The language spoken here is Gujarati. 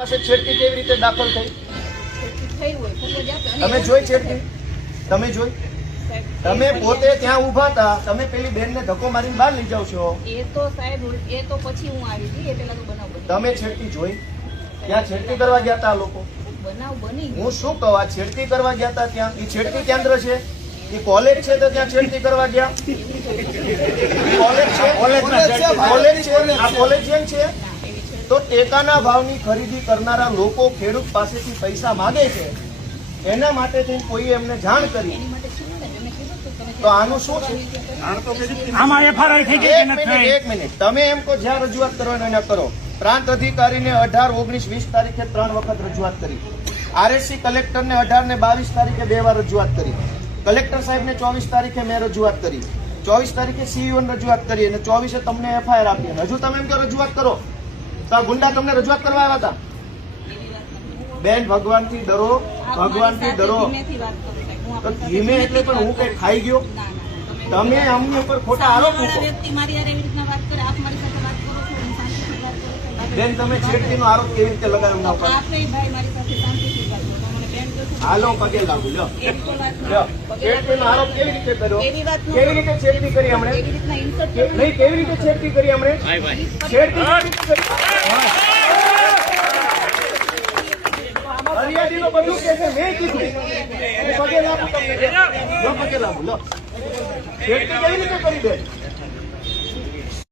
પાસે છેડતી કેવી રીતે દાખલ થઈ? તમે જોઈ છેડતી? તમે જોઈ? તમે પોતે ત્યાં ઉભા હતા, તમે પેલી બેનને ધક્કો મારીને બહાર લઈ જાવ છો. એ તો સાહેબ એ તો પછી હું આવી હતી, એ પેલા તો બનાવ બન્યો. તમે છેડતી જોઈ? ત્યાં છેડતી કરવા ગયા હતા લોકો? બનાવ બની. હું શું કહું, આ છેડતી કરવા ગયા હતા ત્યાં? એ છેડતી કેન્દ્ર છે, એ કોલેજ છે, તો ત્યાં છેડતી કરવા ગયા? કોલેજ છે, કોલેજ છે, આ કોલેજિયન છે. તો ટેકાના ભાવની ખરીદી કરનારા લોકો ખેડૂત પાસેથી પૈસા માંગે છે, એના માટે થઈને કોઈએ એમને જાણ કરી, તો આનું શું છે? આમાં એફઆરઆઈ થઈ ગઈ કે નથી થઈ? એક મિનિટ, તમે એમ કહો જ્યાં રજૂઆત કરવાની એને કરો. પ્રાંત અધિકારીને 18, 19, 20 તારીખે 3 વખત રજૂઆત કરી. આરએસસી કલેક્ટરને 18 ને 22 તારીખે 2 વાર રજૂઆત કરી. કલેક્ટર સાહેબને 24 તારીખે મેં રજૂઆત કરી. 24 તારીખે સીઈઓ ને રજૂઆત કરી અને 24 તમને એફઆઈઆર આપી. હજુ તમે એમ કહો રજૂઆત કરો, તો આ ગુંડા તમને રજૂઆત કરવા આવ્યા હતા? બેન, ભગવાનથી ડરો, ભગવાનથી ડરો. તો ધીમે એટલે પણ હું કઈ ખાઈ ગયો? તમે અમને ઉપર ખોટા આરોપ મૂકો. બેન, તમે છેડતીનો આરોપ કેવી રીતે લગાવ્યો ના ઉપર? હાલો, પગે લાગુ. લ્યો, છેડતીનો આરોપ કેવી રીતે કર્યો? કેવી રીતે છેડતી કરી હમણે? નહીં, કેવી રીતે છેડતી કરી હમણે? છેડતી હરિયાળીનો બધું કે છે, મેં કીધું. પગે લાગુ તમને, પગે લાગુ. લો, છેડતી કેવી રીતે કરી? બેન,